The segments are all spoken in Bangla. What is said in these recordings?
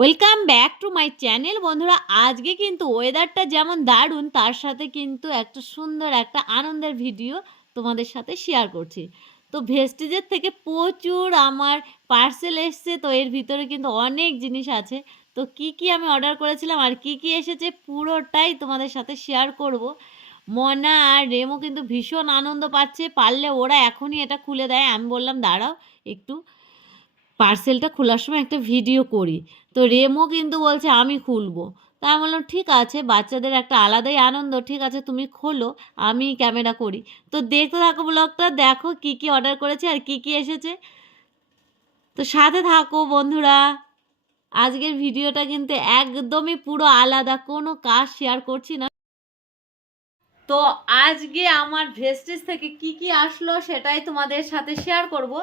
Welcome back to my channel বন্ধুরা। আজকে কিন্তু ওয়েদারটা যেমন দারুণ, তার সাথে কিন্তু একটা সুন্দর একটা আনন্দের ভিডিও তোমাদের সাথে শেয়ার করছি। তো ভেস্টিজের থেকে প্রচুর আমার পার্সেল এসছে, তো এর ভিতরে কিন্তু অনেক জিনিস আছে। তো কি কি আমি অর্ডার করেছিলাম আর কি কি এসেছে পুরোটাই তোমাদের সাথে শেয়ার করব। মনা আর রেমো কিন্তু ভীষণ আনন্দ পাচ্ছে, পারলে ওরা এখনই এটা খুলে দেয়। আমি বললাম দাঁড়াও একটু পার্সেলটা খোলার সময় একটা ভিডিও করি। তো রেমও কিন্তু বলছে আমি খুলবো। তা আমি বললাম ঠিক আছে, বাচ্চাদের একটা আলাদাই আনন্দ, ঠিক আছে তুমি খোলো, আমি ক্যামেরা করি। তো দেখতে থাকো ব্লগটা, দেখো কি কি অর্ডার করেছে আর কি কি এসেছে। তো সাথে থাকো বন্ধুরা। আজকের ভিডিওটা কিন্তু একদমই পুরো আলাদা, কোনো কাজ শেয়ার করছি না। তো আজকে আমার ভেস্টেজ থেকে কি কি আসলো সেটাই তোমাদের সাথে শেয়ার করব।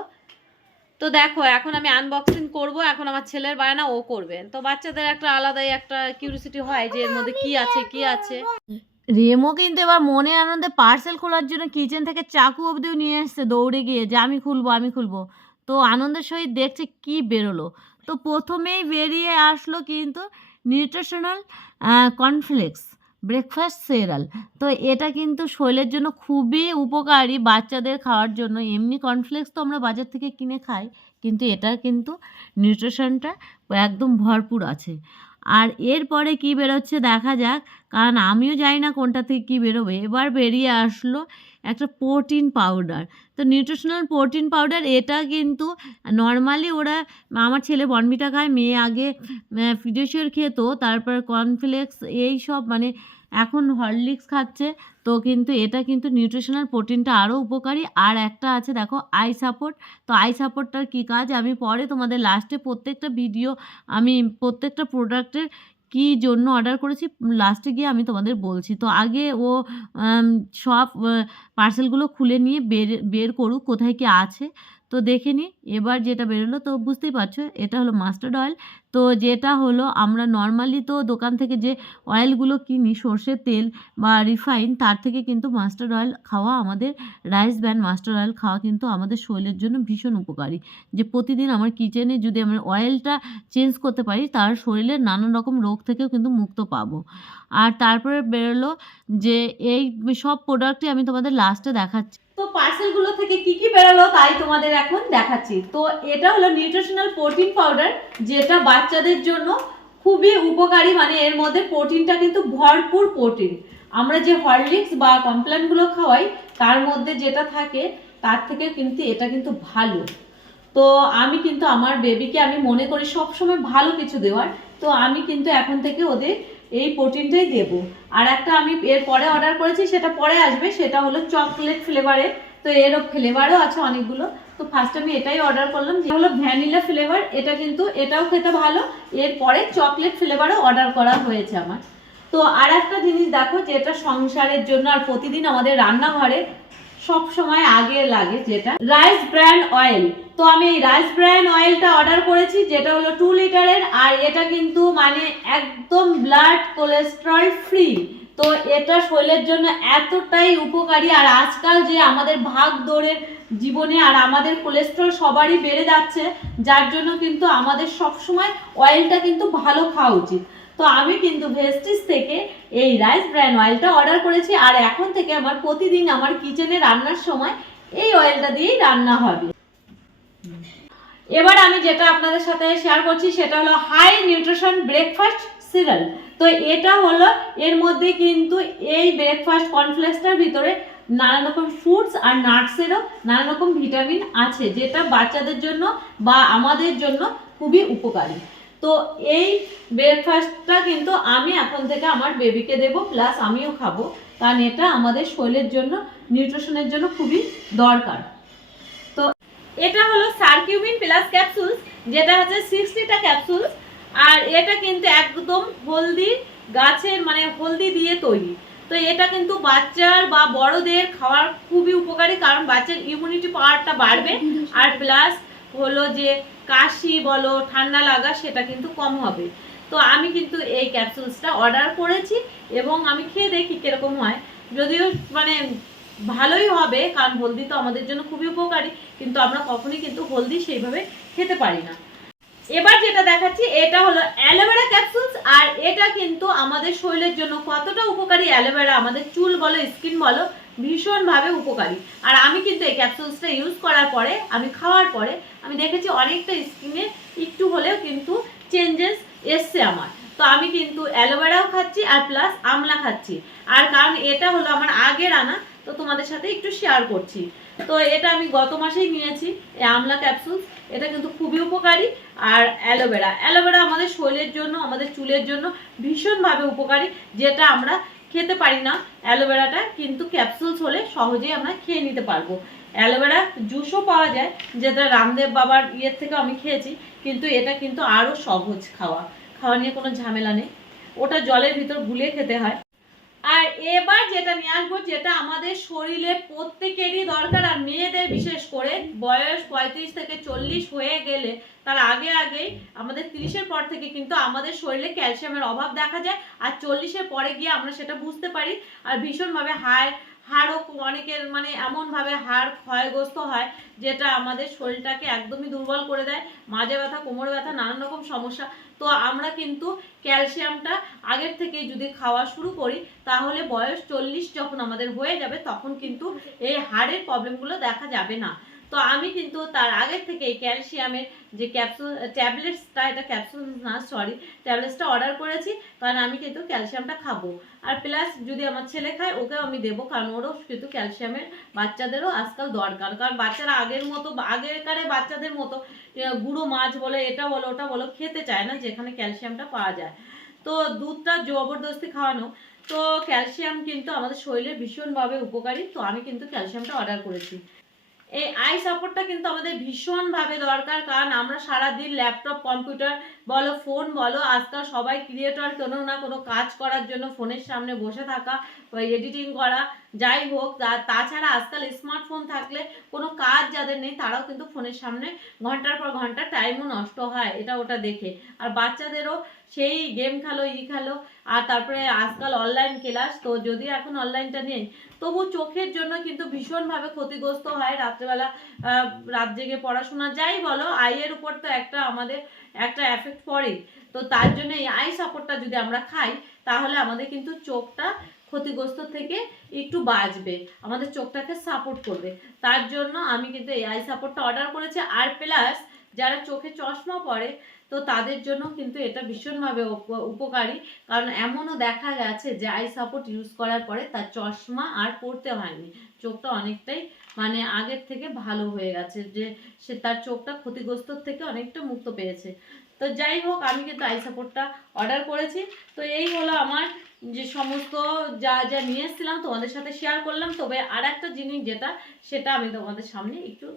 তো দেখো এখন আমি আনবক্সিং করব, এখন আমার ছেলের বায়না ও করবে। তো বাচ্চাদের একটা আলাদাই একটা কিউরিওসিটি হয় যে এর মধ্যে কি আছে কি আছে। রেমো কিন্তু এবার মনে আনন্দে পার্সেল খোলার জন্য কিচেন থেকে চাকু অবধিও নিয়ে এসছে দৌড়ে গিয়ে, যে আমি খুলবো আমি খুলবো। তো আনন্দের সহিত দেখছে কি বেরোলো। তো প্রথমেই বেরিয়ে আসলো কিন্তু নিউট্রিশনাল কর্নফ্লেক্স ব্রেকফাস্ট সিরিয়াল। তো এটা কিন্তু শরীরের জন্য খুবই উপকারী বাচ্চাদের খাওয়ার জন্য। এমনি কর্নফ্লেক্স তো আমরা বাজার থেকে কিনে খাই, কিন্তু এটার কিন্তু নিউট্রিশনটা একদম ভরপুর আছে। আর এরপরে কি বেরোচ্ছে দেখা যাক, কারণ আমিও জানি না কোনটা থেকে কী বেরোবে। এবার বেরিয়ে আসলো একটা প্রোটিন পাউডার। তো নিউট্রিশনাল প্রোটিন পাউডার, এটা কিন্তু নর্মালি ওরা, আমার ছেলে বর্নভিটা খায়, মেয়ে আগে পিডিয়াশিওর খেত, তারপর কর্নফ্লেক্স এই সব মানে এখন হরলিক্স খাচ্ছে। তো কিন্তু এটা কিন্তু নিউট্রিশনাল প্রোটিনটা আরও উপকারী। আর একটা আছে দেখো আই সাপোর্ট। তো আই সাপোর্টটার কী কাজ আমি পরে তোমাদের লাস্টে প্রত্যেকটা ভিডিও, আমি প্রত্যেকটা প্রোডাক্টের কী জন্য অর্ডার করেছি লাস্টে গিয়ে আমি তোমাদের বলছি। তো আগে ও সব পার্সেলগুলো খুলে নিয়ে বের করুক কোথায় কি আছে। তো দেখে নিই এবার যেটা বেরোলো। তো বুঝতেই পারছো এটা হলো মাস্টার্ড অয়েল। তো যেটা হলো আমরা নর্মালি তো দোকান থেকে যে অয়েলগুলো কিনি সর্ষের তেল বা রিফাইন, তার থেকে কিন্তু মাস্টার্ড অয়েল খাওয়া, আমাদের রাইস ব্র্যান্ড মাস্টার্ড অয়েল খাওয়া কিন্তু আমাদের শরীরের জন্য ভীষণ উপকারী। যে প্রতিদিন আমার কিচেনে যদি আমরা অয়েলটা চেঞ্জ করতে পারি, তার শরীরের নানান রকম রোগ থেকেও কিন্তু মুক্ত পাবো। আর তারপরে বেরোলো যে এই সব প্রোডাক্টই আমি তোমাদের লাস্টে দেখাচ্ছি। তো পার্সেলগুলো থেকে কি কি বেরোলো তাই তোমাদের এখন দেখাচ্ছি। তো এটা হলো নিউট্রিশনাল প্রোটিন পাউডার, যেটা বাচ্চাদের জন্য খুবই উপকারী। মানে এর মধ্যে প্রোটিনটা কিন্তু ভরপুর প্রোটিন। আমরা যে হরলিক্স বা কমপ্ল্যানগুলো খাওয়াই তার মধ্যে যেটা থাকে তার থেকে কিন্তু এটা কিন্তু ভালো। তো আমি কিন্তু আমার বেবিকে আমি মনে করি সবসময় ভালো কিছু দেওয়ার। তো আমি কিন্তু এখন থেকে ওদের এই প্রোটিনটাই দেব। আর একটা আমি এর পরে অর্ডার করেছি, সেটা পরে আসবে, সেটা হলো চকলেট ফ্লেভারের। তো এরও ফ্লেভারও আছে অনেকগুলো। তো ফার্স্ট আমি এটাই অর্ডার করলাম, যে হলো ভ্যানিলা ফ্লেভার। এটা কিন্তু এটাও খেতে ভালো। এরপরে চকলেট ফ্লেভারও অর্ডার করা হয়েছে আমার। তো আর একটা জিনিস দেখো, যেটা সংসারের জন্য আর প্রতিদিন আমাদের রান্নাঘরে সব সময় আগে লাগে, যেটা রাইস ব্র্যান্ড অয়েল। তো আমি এই রাইস ব্র্যান্ড অয়েলটা অর্ডার করেছি, যেটা হলো 2 লিটারের। আর এটা কিন্তু মানে একদম ব্লাড কোলেস্ট্রল ফ্রি। তো এটা শরীরের জন্য এতটাই উপকারী। আর আজকাল যে আমাদের ভাগ দৌড়ের জীবনে আর আমাদের কোলেস্ট্রল সবারই বেড়ে যাচ্ছে, যার জন্য কিন্তু আমাদের সব সময় অয়েলটা কিন্তু ভালো খাওয়া উচিত। তো আমি কিন্তু ভেস্টিজ থেকে এই রাইস ব্র্যান্ড অয়েলটা অর্ডার করেছি। আর এখন থেকে আমার প্রতিদিন আমার কিচেনে রান্নার সময় এই অয়েলটা দিয়েই রান্না হবে। এবার আমি যেটা আপনাদের সাথে শেয়ার করছি সেটা হলো হাই নিউট্রিশন ব্রেকফাস্ট সিরিয়াল। তো এটা হলো, এর মধ্যে কিন্তু এই ব্রেকফাস্ট কর্নফ্লেক্সটার ভিতরে নানা রকম ফ্রুটস আর নাটসেরও নানা রকম ভিটামিন আছে, যেটা বাচ্চাদের জন্য বা আমাদের জন্য খুবই উপকারী। তো এই ব্রেকফাস্টটা কিন্তু আমি এখন থেকে আমার বেবিকে দেব, প্লাস আমিও খাবো, কারণ এটা আমাদের শরীরের জন্য নিউট্রিশনের জন্য খুবই দরকার। তো এটা হলো সার্কিউমিন প্লাস ক্যাপসুলস, যেটা হচ্ছে 60টা ক্যাপসুলস। আর এটা কিন্তু একদম হলদি গাছের মানে হলদি দিয়ে তৈরি। তো এটা কিন্তু বাচ্চার বা বড়দের খাওয়ার খুবই উপকারী, কারণ বাচ্চার ইমিউনিটি পাওয়ারটা বাড়বে। আর প্লাস হলো যে কাশি বলো ঠান্ডা লাগা সেটা কিন্তু কম হবে। তো আমি কিন্তু এই ক্যাপসুলসটা অর্ডার করেছি এবং আমি খেয়ে দেখি কিরকম হয়। যদিও মানে ভালোই হবে, কারণ হলদি তো আমাদের জন্য খুবই উপকারী, কিন্তু আমরা কখনোই কিন্তু হলদি সেইভাবে খেতে পারি না। এবার যেটা দেখাচ্ছি এটা হলো এটা কিন্তু আমাদের শরীরের জন্য কতটা উপকারী, অ্যালোভেরা আমাদের চুল বলো স্কিন বলো ভীষণভাবে উপকারী। আর আমি কিন্তু এই ক্যাপসুলসটা ইউজ করার পরে, আমি খাওয়ার পরে আমি দেখেছি অনেকটা স্কিনে একটু হলেও কিন্তু চেঞ্জেস এসছে আমার। তো আমি কিন্তু অ্যালোভেরাও খাচ্ছি আর প্লাস আমলা খাচ্ছি। আর কারণ এটা হলো আমার আগের আনা, তো তোমাদের সাথে একটু শেয়ার করছি। তো এটা আমি গত মাসেই নিয়েছি এই আমলা ক্যাপসুল। এটা কিন্তু খুবই উপকারী। আর অ্যালোভেরা আমাদের শরীরের জন্য, আমাদের চুলের জন্য ভীষণভাবে উপকারী, যেটা আমরা খেতে পারি না। অ্যালোভেরাটা কিন্তু ক্যাপসুলস হলে সহজেই আমরা খেয়ে নিতে পারবো। অ্যালোভেরা জুসও পাওয়া যায়, যেটা রামদেব বাবার ইয়ের থেকে আমি খেয়েছি, কিন্তু এটা কিন্তু আরও সহজ খাওয়া নিয়ে কোনো ঝামেলা নেই। ওটা জলের ভিতর গুলিয়ে খেতে হয়। আর এবার যেটা নিয়ে আসবো, যেটা আমাদের শরীরে প্রত্যেকেরই দরকার, আর মেয়েদের বিশেষ করে বয়স 35 থেকে 40 হয়ে গেলে তার আগেই আমাদের 30-এর পর থেকে কিন্তু আমাদের শরীরে ক্যালসিয়ামের অভাব দেখা যায়। আর 40-এর পরে গিয়ে আমরা সেটা বুঝতে পারি। আর ভীষণভাবে হাড়ও অনেকের মানে এমনভাবে হাড় ক্ষয়গ্রস্ত হয়, যেটা আমাদের শরীরটাকে একদমই দুর্বল করে দেয়। মাজা ব্যথা, কোমর ব্যথা, নানান রকম সমস্যা। তো আমরা কিন্তু ক্যালসিয়ামটা আগের থেকে যদি খাওয়া শুরু করি, তাহলে বয়স 40 যখন আমাদের হয়ে যাবে, তখন কিন্তু এই হাড়ের প্রবলেমগুলো দেখা যাবে না। তো আমি কিন্তু তার আগের থেকে এই ক্যালসিয়ামের যে ট্যাবলেটসটা, এটা ক্যাপসুল না সরি, ট্যাবলেটসটা অর্ডার করেছি, কারণ আমি কিন্তু ক্যালসিয়ামটা খাবো। আর প্লাস যদি আমার ছেলে খায়, ওকেও আমি দেবো, কারণ ওরও কিন্তু ক্যালসিয়ামের বাচ্চাদেরও আজকাল দরকার। কারণ বাচ্চারা আগেরকারে বাচ্চাদের মতো গুঁড়ো মাছ বলে, এটা বলো ওটা বলো খেতে চায় না, যেখানে ক্যালসিয়ামটা পাওয়া যায়। তো দুধটা জবরদস্তি খাওয়ানো। তো ক্যালসিয়াম কিন্তু আমাদের শরীরে ভীষণভাবে উপকারী। তো আমি কিন্তু ক্যালসিয়ামটা অর্ডার করেছি। এই আই সাপোর্টটা কিন্তু আমাদের ভীষণভাবে দরকার, কারণ আমরা সারাদিন ল্যাপটপ, কম্পিউটার বলো, ফোন বলো, আজকাল সবাই ক্রিয়েটর, কোনো না কোনো কাজ করার জন্য ফোনের সামনে বসে থাকা, এডিটিং করা, যাই হোক। তাছাড়া আজকাল স্মার্টফোন থাকলে কোনো কাজ যাদের নেই, তারাও কিন্তু ফোনের সামনে ঘন্টার পর ঘন্টা টাইমও নষ্ট হয় এটা ওটা দেখে। আর বাচ্চাদেরও সেই গেম খেলো, খেলো। আর তারপরে আজকাল অনলাইন ক্লাস, তো যদি এখন অনলাইনটা নেই, তবু চোখের জন্য কিন্তু ভীষণভাবে ক্ষতিগ্রস্ত হয়। রাত্রেবেলা রাত জেগে পড়াশোনা যাই বলো, আইয়ের উপর তো আমাদের একটা এফেক্ট পড়ে। তো তার জন্য এই আই সাপোর্টটা যদি আমরা খাই, তাহলে আমাদের কিন্তু চোখটা ক্ষতিগ্রস্ত থেকে একটু বাঁচবে, আমাদের চোখটাকে সাপোর্ট করবে। তার জন্য আমি কিন্তু এই আই সাপোর্টটা অর্ডার করেছি। আর প্লাস যারা চোখে চশমা পরে, তো তাদের জন্য কিন্তু এটা ভীষণভাবে উপকারী। কারণ এমনও দেখা গেছে যে আই সাপোর্ট ইউজ করার পরে তার চশমা আর পড়তে হয়নি, চোখটা অনেকটাই মানে আগের থেকে ভালো হয়ে গেছে, যে সে তার চোখটা ক্ষতিগ্রস্ত থেকে অনেকটা মুক্ত পেয়েছে। তো যাই হোক, আমি কিন্তু আই সাপোর্টটা অর্ডার করেছি। তো এই হলো আমার যে সমস্ত যা যা নিয়ে এসেছিলাম, তোমাদের সাথে শেয়ার করলাম। তবে আর একটা জিনিস যেটা, সেটা আমি তোমাদের সামনে একটু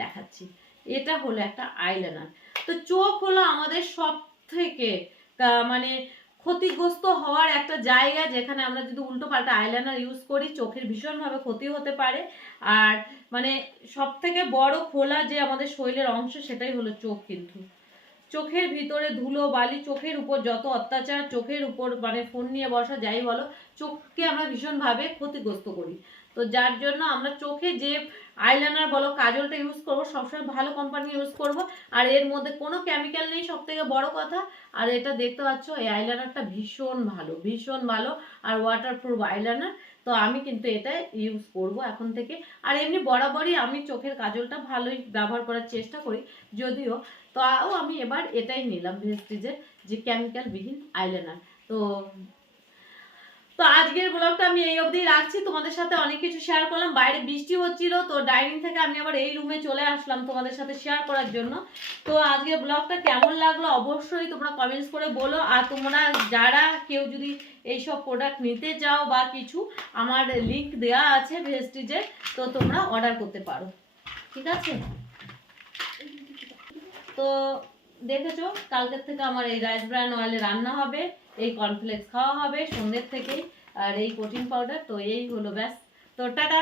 দেখাচ্ছি। এটা হলো একটা আইলাইনার। তো চোখ হলো আমাদের সব থেকে মানে ক্ষতিগ্রস্ত হওয়ার একটা জায়গা, যেখানে আমরা যদি উল্টো পাল্টা আইলাইনার ইউজ করি, চোখের ভীষণভাবে ক্ষতি হতে পারে। আর মানে সব থেকে বড় খোলা যে আমাদের শরীরের অংশ, সেটাই হলো চোখ। কিন্তু চোখের ভিতরে ধুলো বালি, চোখের উপর যত অত্যাচার, চোখের উপর মানে ফোন নিয়ে বসা, যাই বলো, চোখকে আমরা ভীষণভাবে ক্ষতিগ্রস্ত করি। তো যার জন্য আমরা চোখে যে আইলাইনার বলো, কাজলটা ইউজ করবো, সবসময় ভালো কোম্পানি ইউজ করব। আর এর মধ্যে কোনো কেমিক্যাল নেই, সব থেকে বড় কথা। আর এটা দেখতে পাচ্ছ, এই আইলাইনারটা ভীষণ ভালো, ভীষণ ভালো। আর ওয়াটারপ্রুফ আইলাইনার। তো আমি কিন্তু এটা ইউজ করব এখন থেকে। আর এমনি বরাবরই আমি চোখের কাজলটা ভালোই ব্যবহার করার চেষ্টা করি, যদিও তাও আমি এবার এটাই নিলাম, ভেস্টিজের যে কেমিক্যাল বিহীন আইলাইনার। তো তো আজকের ব্লগটা আমি এই অবধি রাখছি। তোমাদের সাথে অনেক কিছু শেয়ার করলাম। বাইরে বৃষ্টি হচ্ছিল, তো ডাইনিং থেকে আমি আবার এই রুমে চলে আসলাম তোমাদের সাথে শেয়ার করার জন্য। তো আজকের ব্লগটা কেমন লাগলো অবশ্যই তোমরা কমেন্টস করে বলো। আর তোমরা যারা কেউ যদি এইসব প্রোডাক্ট নিতে চাও বা কিছু, আমার লিংক দেওয়া আছে ভেস্টিজের, তো তোমরা অর্ডার করতে পারো, ঠিক আছে? তো দেখেছো, কালকের থেকে আমার এই রাইস ব্র্যান অয়েলে রান্না হবে, এই কর্নফ্লেক্স খাওয়া হবে সন্ধ্যের থেকেই, আর এই প্রোটিন পাউডার। তো এই হলো ব্যাস। তো টাটা।